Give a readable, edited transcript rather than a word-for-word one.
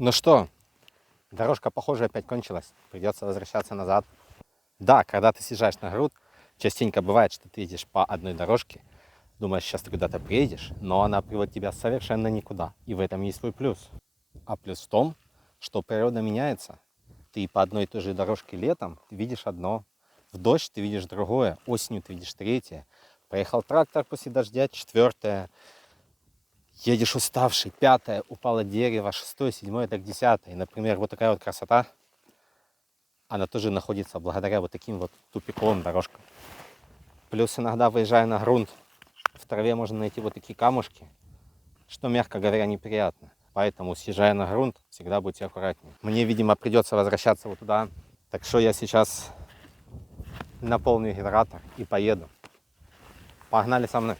Ну что, дорожка, похоже, опять кончилась. Придется возвращаться назад. Да, когда ты съезжаешь на грунт, частенько бывает, что ты едешь по одной дорожке, думаешь, сейчас ты куда-то приедешь, но она приводит тебя совершенно никуда. И в этом есть свой плюс. А плюс в том, что природа меняется. Ты по одной и той же дорожке летом ты видишь одно, в дождь ты видишь другое, осенью ты видишь третье. Поехал трактор после дождя, четвертое. Едешь уставший, пятое, упало дерево, шестое, седьмое, так десятое. И, например, вот такая вот красота, она тоже находится благодаря вот таким вот тупиковым дорожкам. Плюс иногда, выезжая на грунт, в траве можно найти вот такие камушки, что, мягко говоря, неприятно. Поэтому, съезжая на грунт, всегда будьте аккуратнее. Мне, видимо, придется возвращаться вот туда. Так что я сейчас наполню гидратор и поеду. Погнали со мной.